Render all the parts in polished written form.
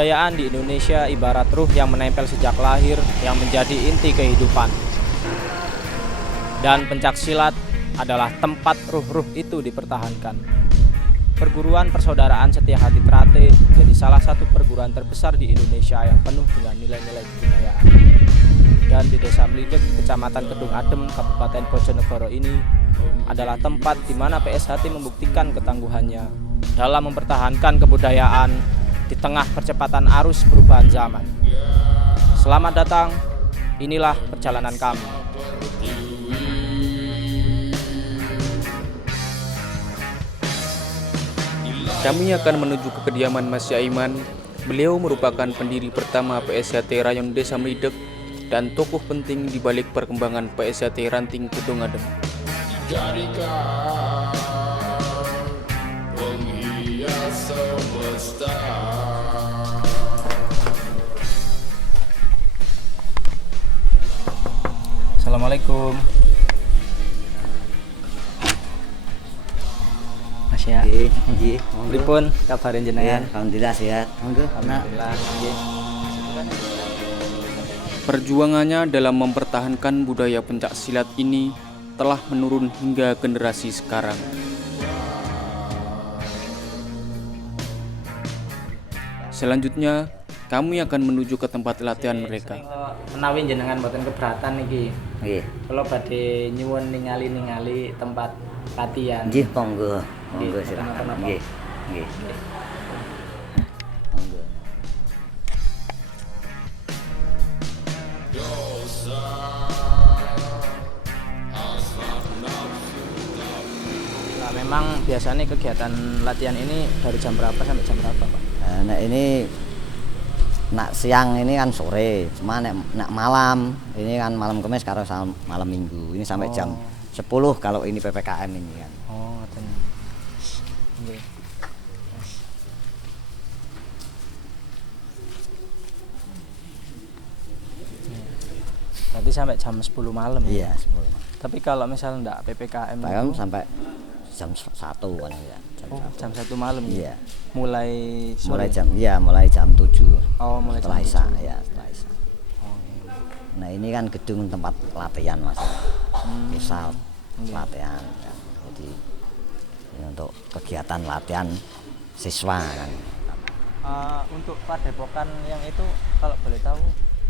Kebudayaan di Indonesia ibarat ruh yang menempel sejak lahir, yang menjadi inti kehidupan. Dan pencaksilat adalah tempat ruh-ruh itu dipertahankan. Perguruan Persaudaraan Setiahati Trate jadi salah satu perguruan terbesar di Indonesia yang penuh dengan nilai-nilai kebudayaan. Dan di Desa Mlidek, Kecamatan Kedung Adem, Kabupaten Bojonegoro ini adalah tempat di mana PSHT membuktikan ketangguhannya dalam mempertahankan kebudayaan di tengah percepatan arus perubahan zaman. Selamat datang, inilah perjalanan kami. Kami akan menuju ke kediaman Mas Yaiman. Beliau merupakan pendiri pertama PSHT Rayon Desa Mlidek dan tokoh penting di balik perkembangan PSHT Ranting Kedung Adem. Assalamualaikum. Mas ya. Nggih, Pripun kabarin jenengan? alhamdulillah sehat. Monggo. Alhamdulillah. Nggih. Perjuangannya dalam mempertahankan budaya pencak silat ini telah menurun hingga generasi sekarang. Selanjutnya, kami akan menuju ke tempat latihan mereka. Menawi jenengan mboten keberatan niki. Nggih. Kula badhe nyuwun ningali tempat latihan. Nggih, monggo. Monggo Nggih, silakan. napa-napa. Nggih. Nggih. Monggo. Nah, memang biasanya kegiatan latihan ini dari jam berapa sampai jam berapa, Pak? Nah, ini nak siang ini kan sore, cuma nak malam ini kan malam Kamis karo malam Minggu. Ini sampai jam 10 kalau ini PPKM ini kan. Oh, ngoten. Nggih. Berarti sampai jam 10 malam. Iya, 10. Tapi kalau misalnya enggak PPKM Bahkan itu, sampai jam 1 kan ya. jam 1 malam. Iya. Mulai sore. Mulai jam 7. Oh, mulai setelah jam Isya 7. ya, setelah Isya. Nah, ini kan gedung tempat latihan Mas. Pusat latihan kan. Jadi ini untuk kegiatan latihan siswa kan. Untuk Padepokan yang itu kalau boleh tahu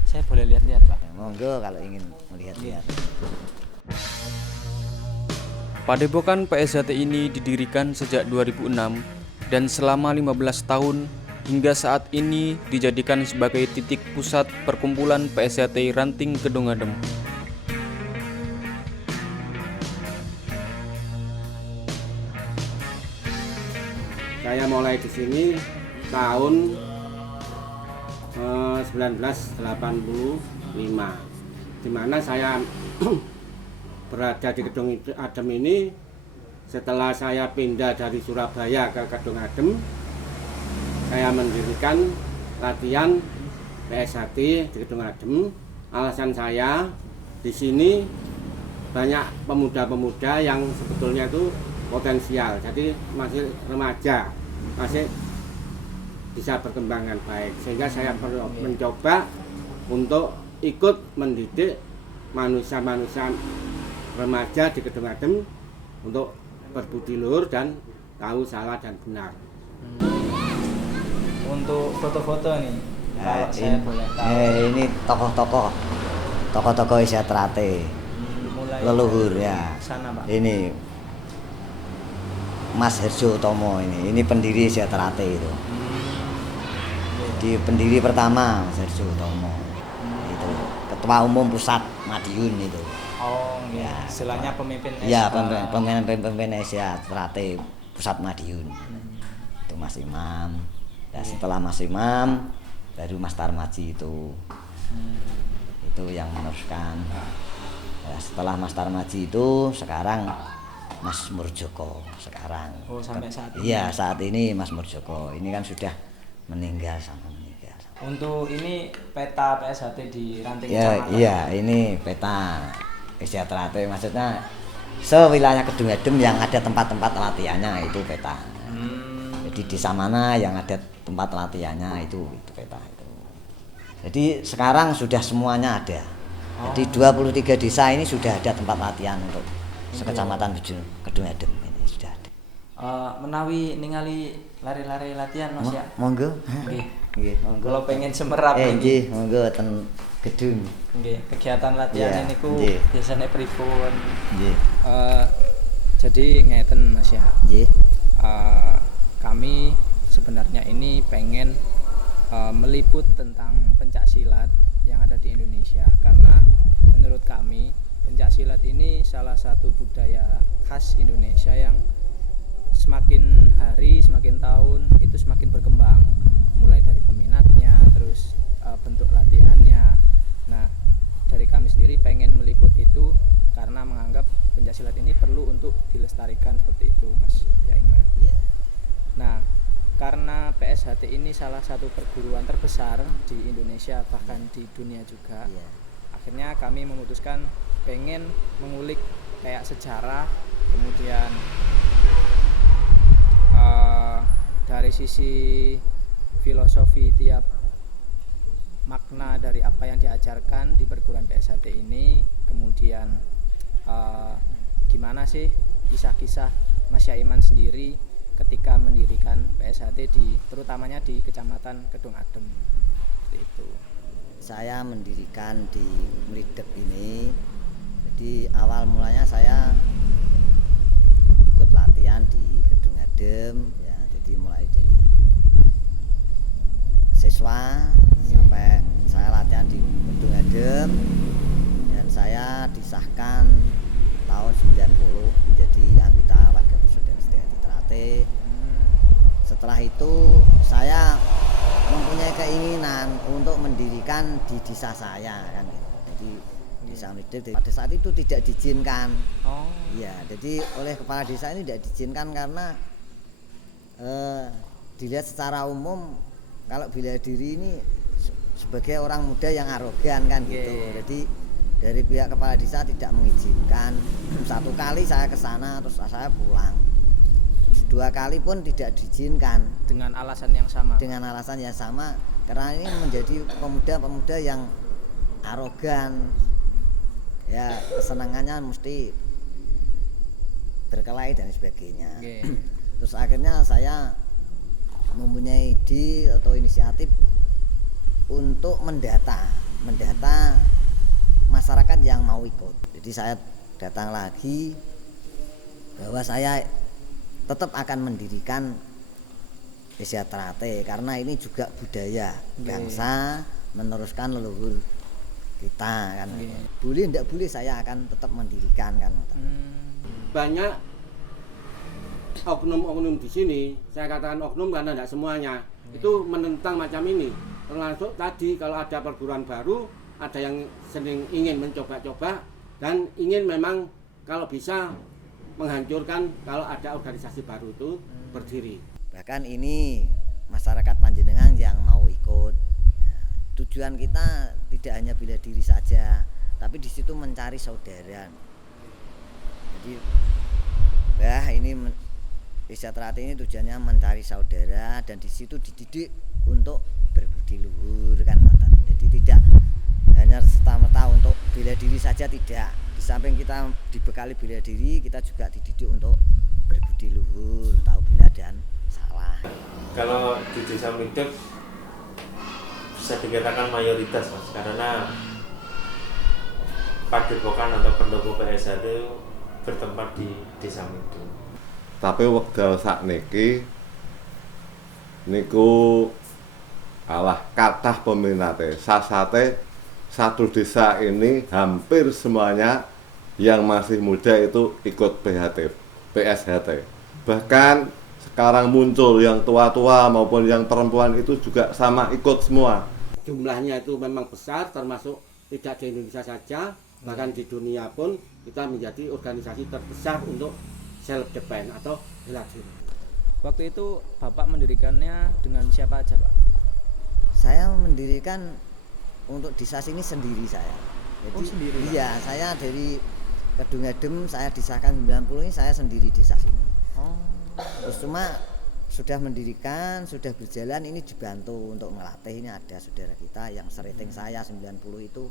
saya boleh lihat-lihat, Pak. Ya, monggo kalau ingin melihat-lihat. Padepokan PSHT ini didirikan sejak 2006 dan selama 15 tahun hingga saat ini dijadikan sebagai titik pusat perkumpulan PSHT Ranting Kedung Adem. Saya mulai di sini tahun 1985, di mana saya berada di Kedung Adem ini setelah saya pindah dari Surabaya ke Kedung Adem. Saya mendirikan latihan PSHT di Kedung Adem. Alasan saya di sini banyak pemuda-pemuda yang sebetulnya itu potensial, jadi masih remaja, masih bisa berkembang dengan baik, sehingga saya perlu mencoba untuk ikut mendidik manusia-manusia remaja di Kedung Adem untuk berbudi luhur dan tahu salah dan benar. Untuk foto-foto nih, kalau saya boleh tahu. Ini tokoh-tokoh Isya Trate, Mulai leluhur ya. sana, Pak. Ini Mas Herjo Utomo ini pendiri Isya Trate itu. Di pendiri pertama Mas Herjo Utomo. Itu ketua umum pusat Madiun itu. Oh, Ya, istilahnya pemimpin Iya, SK. pemimpin Isya Trate pusat Madiun. Itu Mas Imam. Ya, setelah Mas Imam baru Mas Tarmaji itu. Itu yang meneruskan. Ya, setelah Mas Tarmaji itu sekarang Mas Murjoko sekarang. Oh, sampai saat ini. Iya, saat ini Mas Murjoko. Ini kan sudah meninggal sama meninggal. Untuk ini peta PSHT di Ranting Ya, Kecamatan. iya, ini peta Isya Trate, maksudnya sewilayah Kedung Adem yang ada tempat-tempat latihannya itu peta. Jadi Di desa mana yang ada tempat latihannya itu peta itu. Jadi sekarang sudah semuanya ada. Jadi 23 desa ini sudah ada tempat latihan untuk sekecamatan Kedung Adem ini sudah ada. Menawi ningali lari-lari latihan Mas ya. Monggo. Nggih. Nggih, monggo. Kalau pengen semerap nggih, monggo ten gedung. Nggih, kegiatan latihan Iya, niku nggih. biasanya pripun? Nggih. Jadi ngeten Mas ya. Nggih. Kami sebenarnya ini pengen meliput tentang pencak silat yang ada di Indonesia, karena menurut kami pencak silat ini salah satu budaya khas Indonesia yang semakin hari semakin tahun itu semakin berkembang, mulai dari peminatnya, terus bentuk latihannya. Nah, dari kami sendiri pengen meliput itu karena menganggap pencak silat ini perlu untuk dilestarikan seperti itu, Mas Yaima. Yeah. Nah, karena PSHT ini salah satu perguruan terbesar di Indonesia, bahkan di dunia juga, akhirnya kami memutuskan pengen mengulik kayak sejarah, kemudian dari sisi filosofi tiap makna dari apa yang diajarkan di perguruan PSHT ini, kemudian gimana sih kisah-kisah Mas Yaiman sendiri ketika mendirikan PSHT terutamanya di Kecamatan Kedung Adem. Seperti itu. Saya mendirikan di Mridep ini. Jadi awal mulanya saya ikut latihan di Kedung Adem ya. Jadi mulai dari siswa sampai saya latihan di Kedung Adem dan saya disahkan tahun 90 menjadi anggota warga persaudaraan Setia Trate. Setelah itu saya mempunyai keinginan untuk mendirikan di desa saya kan. Jadi desa Mridep pada saat itu tidak diizinkan. Iya, jadi oleh kepala desa ini tidak diizinkan karena dilihat secara umum kalau bela diri ini sebagai orang muda yang arogan kan gitu. Jadi dari pihak kepala desa tidak mengizinkan. Satu kali saya ke sana terus saya pulang. Terus 2 kali pun tidak diizinkan Dengan alasan yang sama. dengan alasan yang sama karena ini menjadi pemuda-pemuda yang arogan. Ya, kesenangannya mesti berkelahi dan sebagainya. Terus akhirnya saya mempunyai ide atau inisiatif untuk mendata masyarakat yang mau ikut. Jadi saya datang lagi bahwa saya tetap akan mendirikan Desa Trate karena ini juga budaya bangsa, meneruskan leluhur kita kan. Boleh tidak boleh saya akan tetap mendirikan kan. Banyak oknum-oknum di sini, saya katakan oknum karena tidak semuanya itu menentang macam ini. Termasuk tadi kalau ada perguruan baru, ada yang sering ingin mencoba-coba dan ingin memang kalau bisa menghancurkan kalau ada organisasi baru itu berdiri. Bahkan ini masyarakat Panjenengan yang mau ikut. Tujuan kita tidak hanya bela diri saja, tapi di situ mencari saudara. Jadi, ini Desa Trate ini tujuannya mencari saudara dan di situ dididik untuk berbudi luhur kan. Jadi tidak hanya serta-merta untuk bela diri saja, tidak. Di samping kita dibekali bela diri, kita juga dididik untuk berbudi luhur, tahu benar dan salah. Kalau di Desa Mridep bisa dikatakan mayoritas Mas, karena padepokan atau pendopo PSHT bertempat di Desa Mridep. Tapi wekdal sakniki niku alah kathah peminate. Sasate satu desa ini hampir semuanya yang masih muda itu ikut PSHT. Bahkan sekarang muncul yang tua-tua maupun yang perempuan itu juga sama ikut semua. Jumlahnya itu memang besar, termasuk tidak di Indonesia saja, bahkan di dunia pun kita menjadi organisasi terbesar untuk self defense atau bela diri. Waktu itu Bapak mendirikannya dengan siapa aja, Pak? Saya mendirikan untuk desa sini sendiri saya. Jadi, sendiri? Iya, saya dari Kedung Adem saya disahkan 90 ini saya sendiri desa sini. Terus cuma sudah mendirikan, sudah berjalan, ini dibantu untuk melatih. Ini ada saudara kita yang serating saya 90 itu,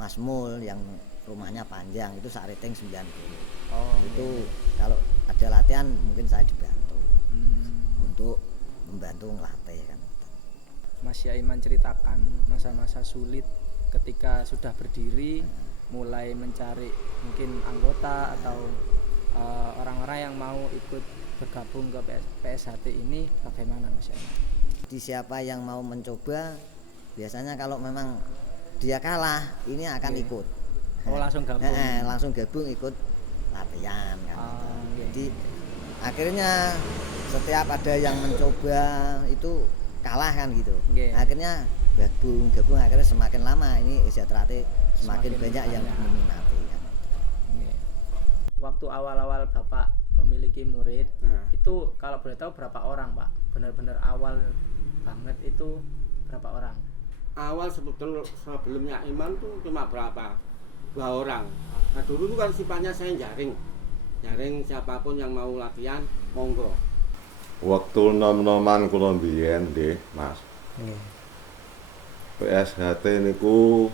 Mas Mul yang rumahnya panjang itu serating 90. Itu kalau ada latihan mungkin saya dibantu untuk membantu ngelatih kan. Mas Yaiman ceritakan masa-masa sulit ketika sudah berdiri, mulai mencari mungkin anggota atau orang-orang yang mau ikut bergabung ke PSHT ini, bagaimana Mas Yaiman? Di siapa yang mau mencoba, biasanya kalau memang dia kalah ini akan ikut. Langsung gabung. Langsung gabung ikut latihan kan. Jadi akhirnya setiap ada yang mencoba itu kalah kan gitu. Akhirnya gabung akhirnya semakin lama ini Sejahtera-T semakin banyak yang meminati kan. Waktu awal-awal Bapak memiliki murid, itu kalau boleh tahu berapa orang Pak? Benar-benar awal banget itu berapa orang? Awal sebelumnya Iman tuh cuma berapa? 2 orang. Nah dulu tuh kan sifatnya saya jaring siapapun yang mau latihan monggo. Waktu nom-noman kula mbiyen nggih, Mas. PSHT niku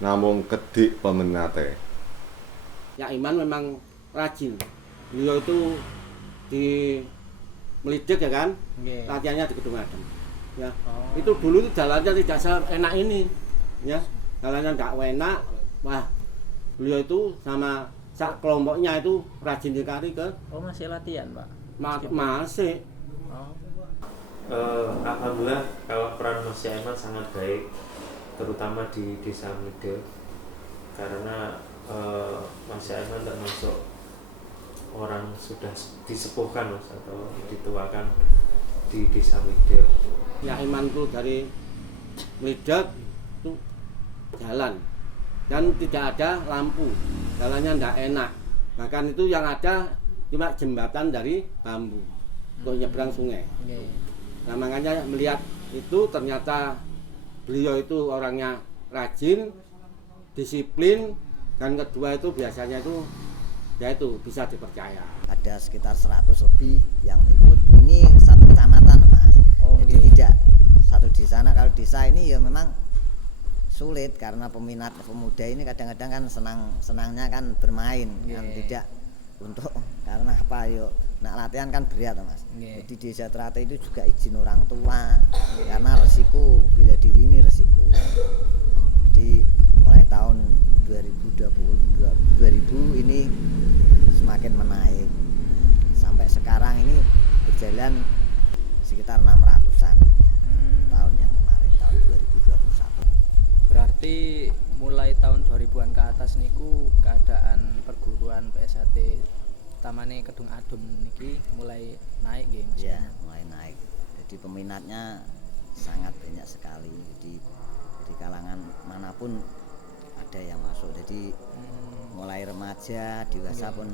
namung kedik peminate. Ya Iman memang rajin. Beliau itu di Melidik ya kan, latihannya di Gedung Adem. Ya, itu dulu jalannya tidak seenak ini, ya, jalannya tidak enak. Wah, beliau itu sama sak kelompoknya itu rajin sekali ke. Masih latihan Pak? Masih. Alhamdulillah kalau peran Mas Yaiman sangat baik, terutama di Desa Mide, karena Mas Yaiman termasuk orang sudah disepuhkan Mas, atau dituakan di Desa Mide. Ya Iman itu dari Mide itu jalan dan tidak ada lampu, jalannya tidak enak, bahkan itu yang ada cuma jembatan dari bambu untuk nyebrang sungai. Nah makanya melihat itu ternyata beliau itu orangnya rajin, disiplin, dan kedua itu biasanya itu ya itu bisa dipercaya. Ada sekitar 100 lebih yang ikut. Ini satu kecamatan Mas. Jadi tidak satu di sana. Kalau desa ini ya memang sulit karena peminat pemuda ini kadang-kadang kan senangnya kan bermain kan tidak untuk karena apa yuk nak latihan kan berat Mas. Jadi di Sejahtera-T itu juga izin orang tua karena resiko bela diri ini resiko. Jadi mulai tahun 2000 ini semakin menaik sampai sekarang ini berjalan sekitar 600-an tahun yang kemarin tahun 2021. Berarti mulai tahun 2000-an ke atas niku keadaan perguruan PSHT utamane Gedung Adem niki mulai naik nggih Mas. Iya, mulai naik. Jadi peminatnya sangat banyak sekali. Jadi dari kalangan manapun ada yang masuk. Jadi mulai remaja, dewasa pun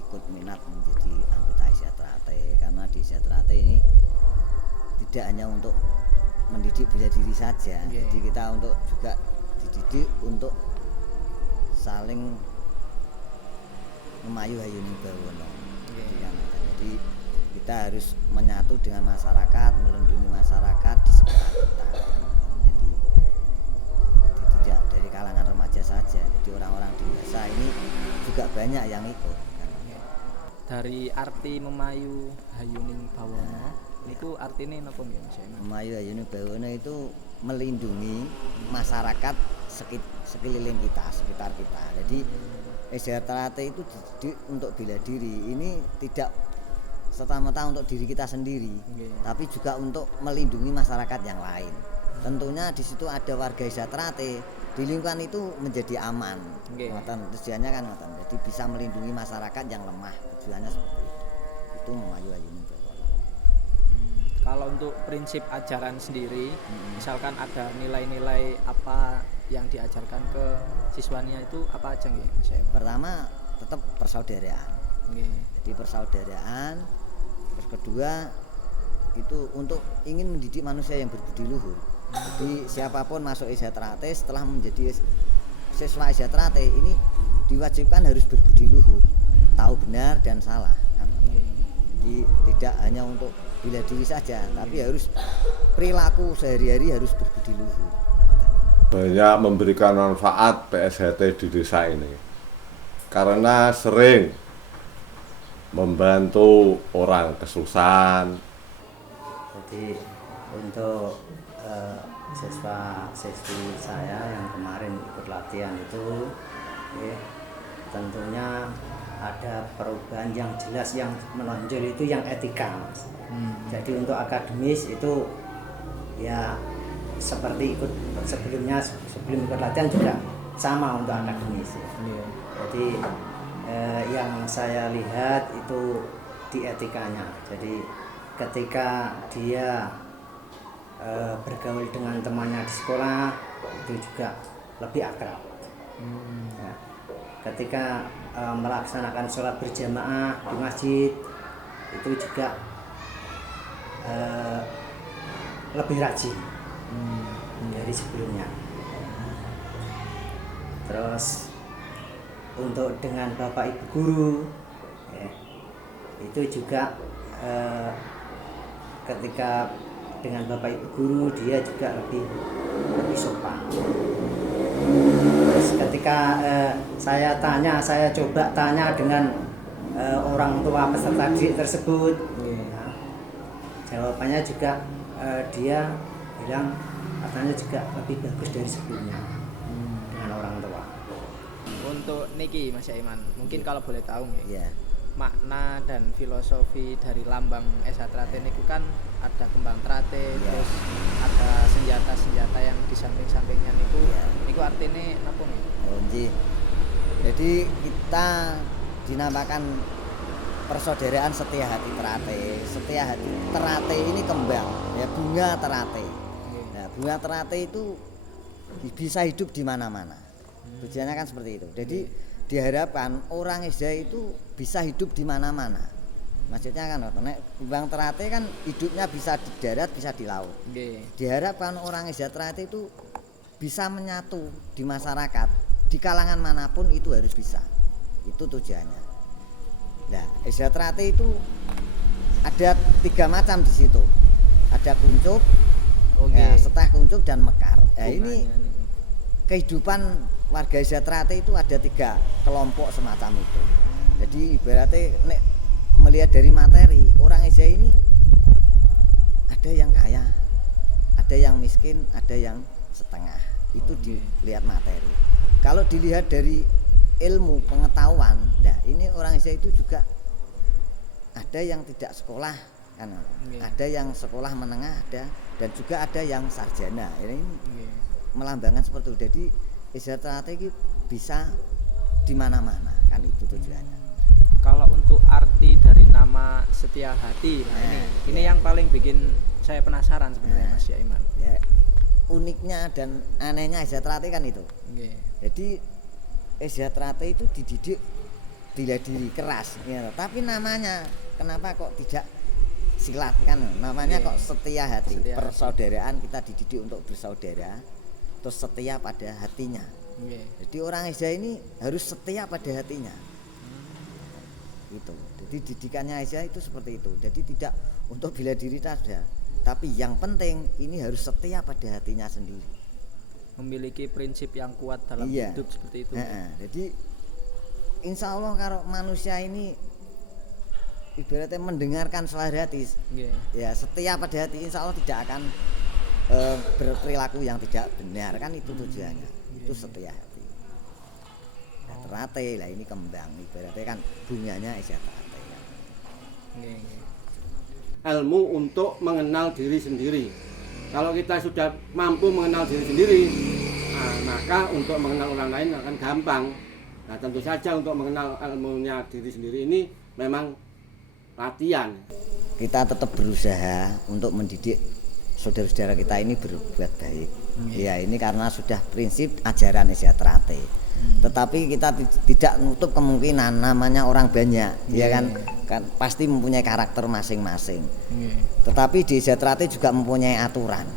ikut minat menjadi anggota Sejahtera-T karena di Sejahtera-T ini tidak hanya untuk mendidik bela diri saja. Jadi kita untuk juga dididik untuk saling memayu hayuning bawono. Jadi kita harus menyatu dengan masyarakat, melindungi masyarakat di sekitar kita. Jadi tidak dari kalangan remaja saja, jadi orang-orang dewasa ini juga banyak yang ikut. Dari arti memayu hayuning bawono niku artine napa nggih Mas? Memayu hayuning bawono itu melindungi masyarakat sekeliling kita, sekitar kita. Jadi Sejahtera-T itu dididik untuk bela diri. Ini tidak serta-merta untuk diri kita sendiri, tapi juga untuk melindungi masyarakat yang lain. Tentunya di situ ada warga Sejahtera-T, di lingkungan itu menjadi aman. Tujuannya kan jadi bisa melindungi masyarakat yang lemah. Tujuannya seperti itu. Itu memayu hayuning bawono. Kalau untuk prinsip ajaran sendiri, misalkan ada nilai-nilai apa yang diajarkan ke siswanya itu apa aja nggih Mas? Pertama tetap persaudaraan. Jadi persaudaraan. Terus kedua itu untuk ingin mendidik manusia yang berbudi luhur. Jadi siapapun masuk Sejahtera-T setelah menjadi siswa Sejahtera-T ini diwajibkan harus berbudi luhur, tahu benar dan salah. Jadi tidak hanya untuk bela diri saja, tapi harus perilaku sehari-hari harus berbudi luhur. Banyak memberikan manfaat PSHT di desa ini karena sering membantu orang kesusahan. Jadi untuk siswa-siswi saya yang kemarin ikut latihan itu tentunya ada perubahan yang jelas, yang menonjol itu yang etika, Mas. Jadi untuk akademis itu ya seperti ikut sebelumnya, sebelum ikut latihan juga sama untuk akademis ya. Jadi yang saya lihat itu di etikanya. Jadi ketika dia bergaul dengan temannya di sekolah itu juga lebih akrab. Ya. Ketika melaksanakan sholat berjamaah di masjid itu juga lebih rajin dari sebelumnya. Terus untuk dengan bapak ibu guru ya, itu juga ketika dengan bapak ibu guru dia juga lebih sopan. Terus ketika saya coba tanya dengan orang tua peserta didik tersebut, ya, jawabannya juga dia bilang katanya juga lebih bagus dari sebelumnya dengan orang tua. Untuk niki Mas Iman, mungkin kalau boleh tahu nggih. Ya. Makna dan filosofi dari lambang SH Trate niku kan ada kembang trate, terus ada senjata-senjata yang di samping-sampingnya niku. Niku artinya napa nggih? Oh, nggih. Jadi kita dinamakan persaudaraan setia hati Trate. Setia hati Trate ini kembang, ya bunga Trate. Nah, bunga Trate itu bisa hidup di mana-mana. Tujuannya kan seperti itu. Jadi diharapkan orang Isda itu bisa hidup di mana-mana. Maksudnya kan nek kembang Trate kan hidupnya bisa di darat, bisa di laut. Diharapkan orang Isda Trate itu bisa menyatu di masyarakat, di kalangan manapun itu harus bisa. Itu tujuannya. Nah, Isda Trate itu ada 3 macam di situ. Ada kuncup, setah kuncup dan mekar. Nah, ini kehidupan warga Isda Trate itu ada 3 kelompok semacam itu. Jadi ibaratnya nek melihat dari materi, orang Isda ini ada yang kaya, ada yang miskin, ada yang setengah. Itu dilihat materi. Kalau dilihat dari ilmu pengetahuan, nah ini orang Isda itu juga ada yang tidak sekolah kan. Ada yang sekolah menengah, ada, dan juga ada yang sarjana. Ini melambangkan seperti itu. Jadi Isda Trate ini bisa di mana-mana, kan itu tujuannya. Kalau untuk arti dari nama Setia Hati, ini yang paling bikin saya penasaran sebenarnya Mas Iman. Ya, uniknya dan anehnya Isda Trate kan itu. Jadi Isda Trate itu dididik bela diri keras, ya. Tapi namanya kenapa kok tidak silat kan? Namanya kok Setia Hati. Persaudaraan, kita dididik untuk bersaudara, terus setia pada hatinya. Jadi orang Isda ini harus setia pada hatinya. Itu. Jadi didikannya Isda itu seperti itu. Jadi tidak untuk bela diri saja, tapi yang penting ini harus setia pada hatinya sendiri. Memiliki prinsip yang kuat dalam hidup seperti itu. Jadi insya Allah kalau manusia ini ibaratnya mendengarkan suara hati, ya setia pada hati, insya Allah tidak akan berperilaku yang tidak benar, kan itu tujuannya. Itu setia hati. Nah, Trate lah ini kembang, ibaratnya kan bunganya Isda Trate kan. Ilmu untuk mengenal diri sendiri. Kalau kita sudah mampu mengenal diri sendiri, maka untuk mengenal orang lain akan gampang. Nah, tentu saja untuk mengenal ilmunya diri sendiri ini memang latihan. Kita tetap berusaha untuk mendidik saudara-saudara kita ini berbuat baik. Ya, ini karena sudah prinsip ajaran Isda Trate. Tetapi kita tidak menutup kemungkinan namanya orang banyak, ya kan pasti mempunyai karakter masing-masing. Tetapi di Isda Trate juga mempunyai aturan.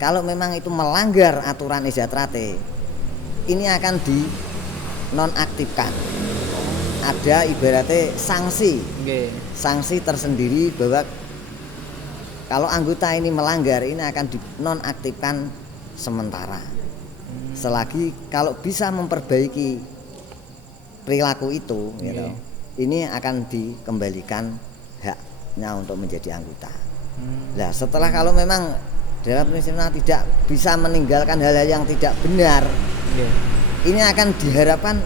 Kalau memang itu melanggar aturan Isda Trate, ini akan dinonaktifkan. ada ibaratnya sanksi Nggih. sanksi tersendiri bahwa kalau anggota ini melanggar ini akan dinonaktifkan sementara. Selagi kalau bisa memperbaiki perilaku itu, gitu, ini akan dikembalikan haknya untuk menjadi anggota. Nah, setelah kalau memang dalam prinsipnya tidak bisa meninggalkan hal-hal yang tidak benar, ini akan diharapkan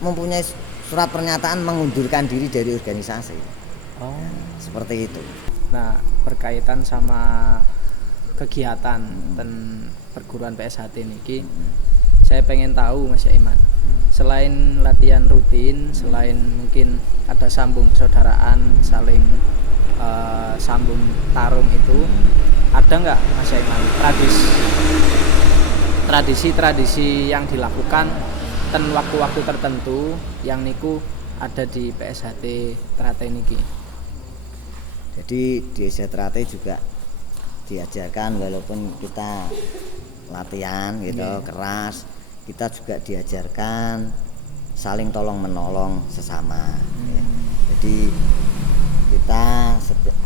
mempunyai surat pernyataan mengundurkan diri dari organisasi. Oh. Seperti itu. Nah, berkaitan sama kegiatan dan perguruan PSHT niki, saya pengen tahu Mas Iman. Selain latihan rutin, selain mungkin ada sambung persaudaraan, saling sambung tarung itu, ada nggak Mas Iman tradisi-tradisi yang dilakukan dan waktu-waktu tertentu yang niku ada di PSHT Trate niki? Jadi di SDH Trate juga diajarkan walaupun kita latihan gitu keras, kita juga diajarkan saling tolong menolong sesama. Ya. Jadi kita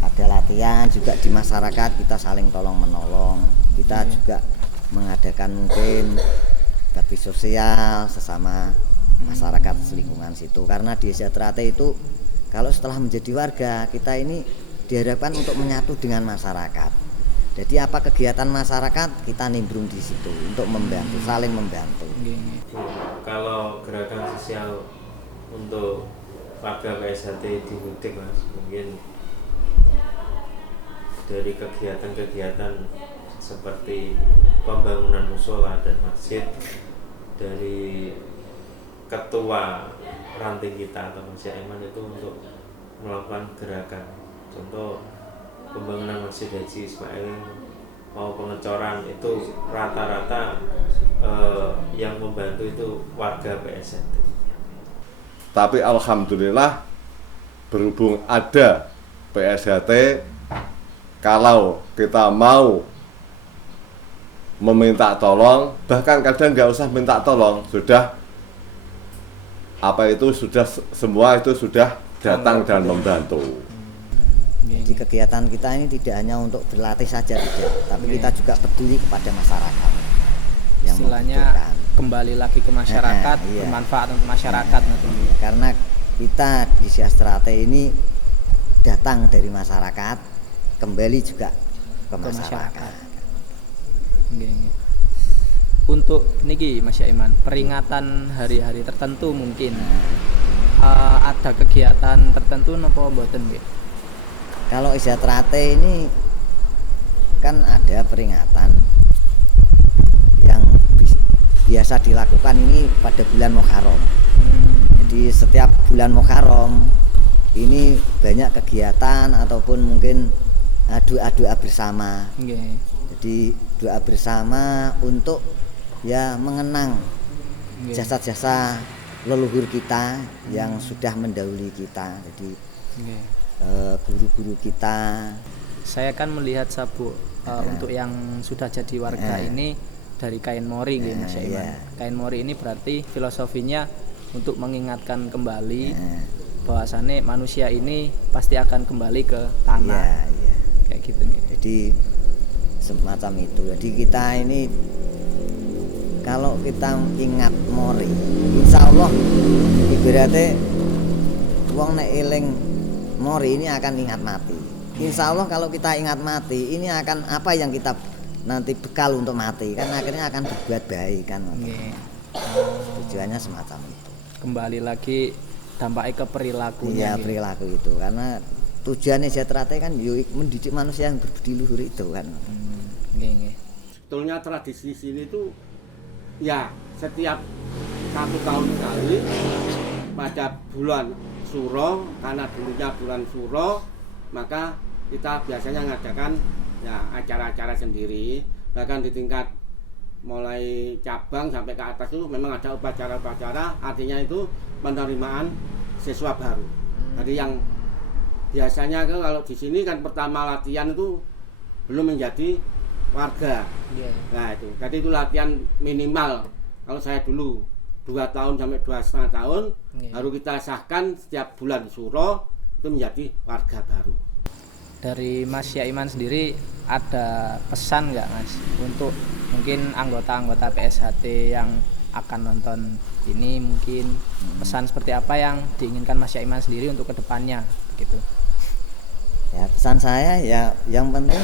ada latihan juga di masyarakat, kita saling tolong menolong. Kita juga mengadakan mungkin bakti sosial sesama masyarakat lingkungan situ. Karena di SDH Trate itu kalau setelah menjadi warga kita ini diharapkan untuk menyatu dengan masyarakat. Jadi apa kegiatan masyarakat kita nimbrung di situ untuk membantu, saling membantu. Kalau gerakan sosial untuk warga PSHT di Mudik Mas, mungkin dari kegiatan-kegiatan seperti pembangunan musola dan masjid dari ketua ranting kita atau Mas Iman itu untuk melakukan gerakan, contoh pembangunan Masjid Haji Ismail mau pengecoran itu rata-rata yang membantu itu warga PSHT. Tapi alhamdulillah berhubung ada PSHT, kalau kita mau meminta tolong, bahkan kadang nggak usah minta tolong, sudah semua itu sudah datang dan membantu. Jadi kegiatan kita ini tidak hanya untuk berlatih saja tidak, tapi kita juga peduli kepada masyarakat. Yang istilahnya kembali lagi ke masyarakat, bermanfaat untuk masyarakat. Karena kita di SDH Trate ini datang dari masyarakat, kembali juga ke masyarakat. Untuk niki Mas Iman, peringatan hari-hari tertentu mungkin ada kegiatan tertentu napa mboten nggih? Kalau SDH Trate ini kan ada peringatan yang biasa dilakukan ini pada bulan Muharram. Jadi setiap bulan Muharram ini banyak kegiatan ataupun mungkin doa-doa bersama. Jadi doa bersama untuk ya mengenang jasa-jasa leluhur kita yang sudah mendahului kita. Jadi guru-guru kita. Saya kan melihat sabuk untuk yang sudah jadi warga ini dari kain mori gitu Mas Iman. Kain mori ini berarti filosofinya untuk mengingatkan kembali bahwasannya manusia ini pasti akan kembali ke tanah. Kayak gitu nih. Jadi semacam itu. Jadi kita ini kalau kita ingat mori, insya Allah ibaratnya wong nek eling mori ini akan ingat mati. Insya Allah kalau kita ingat mati, ini akan apa yang kita nanti bekal untuk mati, kan akhirnya akan berbuat baik kan. Tujuannya semacam itu. Kembali lagi dampaknya ke perilakunya. Iya, perilaku itu. Karena tujuannya SDH Trate kan mendidik manusia yang berbudi luhur itu kan. Sebetulnya tradisi sini itu ya setiap 1 tahun sekali pada bulan Suro, karena dulunya bulan Suro, maka kita biasanya mengadakan ya acara-acara sendiri. Bahkan di tingkat mulai cabang sampai ke atas itu memang ada upacara-upacara, artinya itu penerimaan siswa baru. Jadi yang biasanya kalau di sini kan pertama latihan itu belum menjadi warga. Nah itu, jadi itu latihan minimal kalau saya dulu 2 tahun sampai 2,5 tahun, Iya. baru kita sahkan setiap bulan suro itu menjadi warga baru. Dari Mas Yaiman sendiri ada pesan nggak Mas untuk mungkin anggota-anggota PSHT yang akan nonton ini, mungkin pesan seperti apa yang diinginkan Mas Yaiman sendiri untuk kedepannya gitu? Ya pesan saya ya yang penting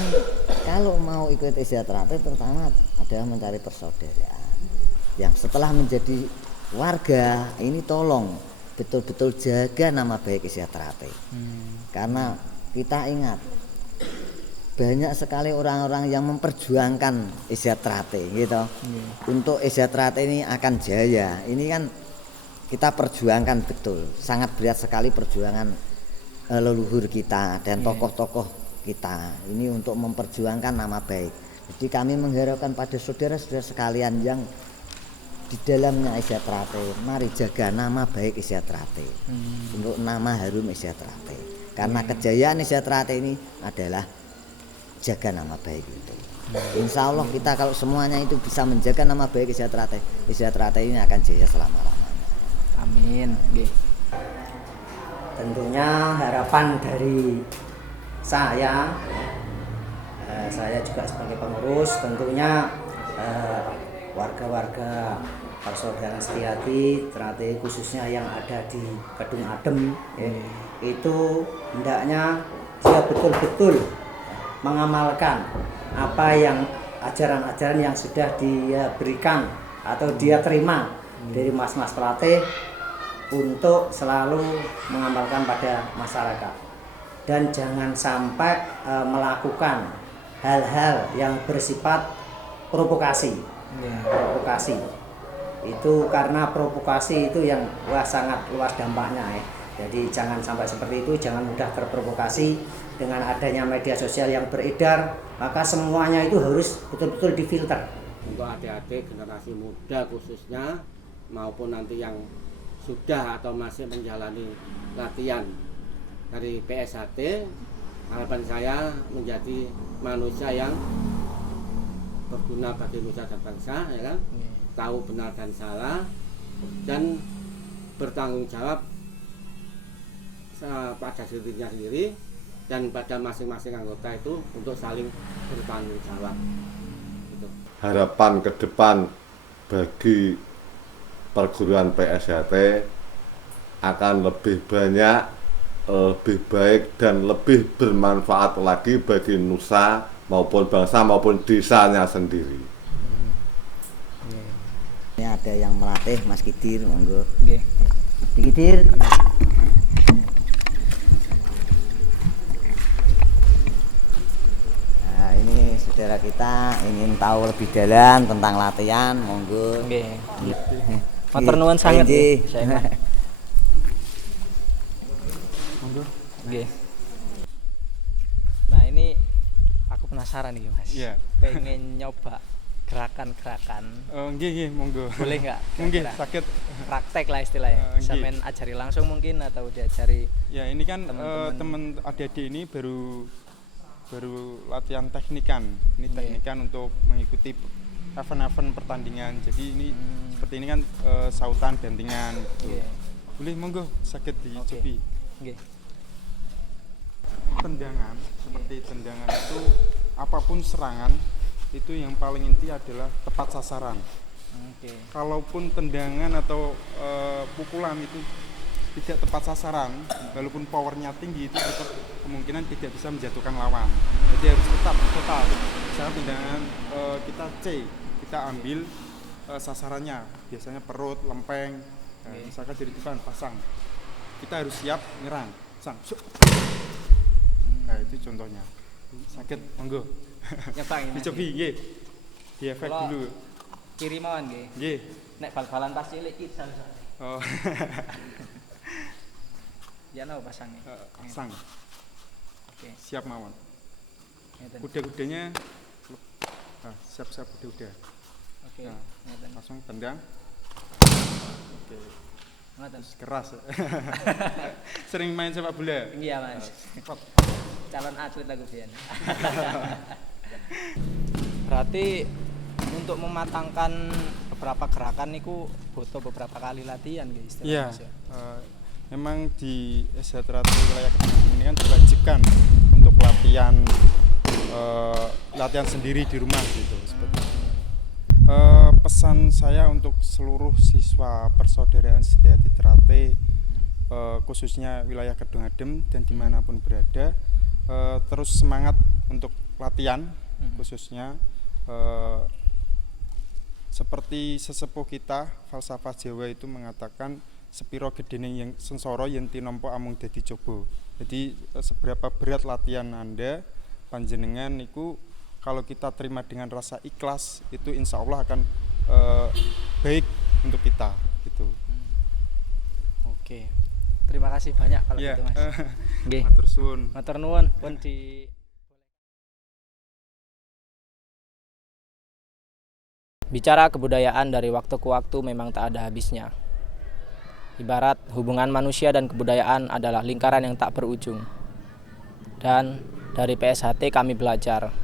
kalau mau ikut Isiatrate pertama adalah mencari persaudaraan. Yang setelah menjadi warga ini tolong betul-betul jaga nama baik Isiatrate. Karena kita ingat banyak sekali orang-orang yang memperjuangkan Isiatrate gitu. Untuk Isiatrate ini akan jaya. Ini kan kita perjuangkan betul. Sangat berat sekali perjuangan leluhur kita dan tokoh-tokoh kita ini untuk memperjuangkan nama baik. Jadi kami mengharapkan pada saudara-saudara sekalian yang di dalamnya Isiatrate, mari jaga nama baik Isiatrate, untuk nama harum Isiatrate. Karena kejayaan Isiatrate ini adalah jaga nama baik itu. Insya Allah kita kalau semuanya itu bisa menjaga nama baik Isiatrate, Isiatrate ini akan jaya selama-lamanya. Amin. Nggih. Tentunya harapan dari saya juga sebagai pengurus, tentunya warga-warga persaudaraan Setiati Trate khususnya yang ada di Kedung Adem itu hendaknya dia betul-betul mengamalkan apa yang ajaran-ajaran yang sudah dia berikan atau dia terima dari mas-mas Trate untuk selalu mengamalkan pada masyarakat dan jangan sampai melakukan hal-hal yang bersifat provokasi. Provokasi itu karena provokasi itu yang sangat luas dampaknya ya. Jadi jangan sampai seperti itu, jangan mudah terprovokasi. Dengan adanya media sosial yang beredar, maka semuanya itu harus betul-betul difilter. Untuk adik-adik generasi muda khususnya maupun nanti yang sudah atau masih menjalani latihan dari PSHT, harapan saya menjadi manusia yang berguna bagi nusa dan bangsa, ya kan? Tahu benar dan salah dan bertanggung jawab pada dirinya sendiri dan pada masing-masing anggota itu untuk saling bertanggung jawab. Gitu. Harapan ke depan bagi perguruan PSHT akan lebih banyak, lebih baik dan lebih bermanfaat lagi bagi nusa maupun bangsa maupun desanya sendiri. Ini ada yang melatih Mas Kidir, monggo. Nggih. Kidir. Nah, ini saudara kita ingin tahu lebih dalam tentang latihan, monggo. Nggih. Matur nuwun sanget Nggih. nggih, Saiman. Monggo. Nggih. Nah, ini aku penasaran nih, Mas. Iya. Pengen nyoba gerakan-gerakan. Nggih, monggo. Boleh nggak? Nggih, Kira-kira? sakit. Praktek lah istilahnya. Nggih. Sampean ajari langsung mungkin atau diajari Ya, ini kan Teman-teman. teman adik-adik ini baru latihan teknikan. Ini Iya. teknikan untuk mengikuti event-event pertandingan. Jadi ini seperti ini kan sautan bantingan. Gitu. Iya. Boleh monggo sakit dicobi. Nggih. Tendangan seperti tendangan itu apapun serangan itu yang paling inti adalah tepat sasaran. Oke. Kalaupun tendangan atau pukulan itu tidak tepat sasaran, walaupun powernya tinggi itu tetap kemungkinan tidak bisa menjatuhkan lawan. Jadi harus tetap total. Misalnya tendangan kita C, kita ambil sasarannya, biasanya perut, lempeng. Nah, misalkan dari depan pasang, kita harus siap nyerang. Sang, syuk. Nah itu contohnya. Sakit, monggo. Nyoba ini. Dicobi, nggih. Di efek Kalau dulu. Kiri mawon nggih. Nggih. Nek bal-balan pas cilik iki bisa. Oh. Ya no pasangnya. Pasang. Oke. Siap mawon. Ngeten. Kuda-kudanya siap-siap kuda-kuda. Oke. Nah. Ngeten. Langsung tendang. Oke. Ngeten. Keras. Sering main sepak bola. Iya, Mas. Calon atlet aku biyen. Berarti untuk mematangkan beberapa gerakan niku butuh beberapa kali latihan guys. Iya. Memang di SDH Trate wilayah Kedung ini kan diwajibkan untuk latihan sendiri di rumah gitu. Seperti itu. Pesan saya untuk seluruh siswa persaudaraan Setiahati Trate, khususnya wilayah Kedung Adem dan dimanapun berada, terus semangat untuk latihan, khususnya seperti sesepuh kita falsafah Jawa itu mengatakan sepiro gedene yang sengsara yen tinompo amung dadi coba. Jadi seberapa berat latihan Anda panjenengan niku kalau kita terima dengan rasa ikhlas itu insya Allah akan baik untuk kita gitu. Oke. Terima kasih banyak kalau gitu Mas. Nggih. Matur suwun. Matur nuwun pun di Bicara kebudayaan dari waktu ke waktu memang tak ada habisnya. Ibarat hubungan manusia dan kebudayaan adalah lingkaran yang tak berujung. Dan dari PSHT kami belajar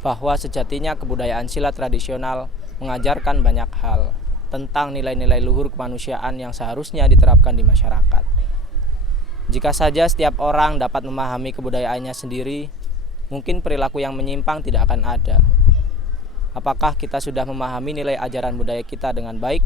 bahwa sejatinya kebudayaan silat tradisional mengajarkan banyak hal tentang nilai-nilai luhur kemanusiaan yang seharusnya diterapkan di masyarakat. Jika saja setiap orang dapat memahami kebudayaannya sendiri, mungkin perilaku yang menyimpang tidak akan ada. Apakah kita sudah memahami nilai ajaran budaya kita dengan baik?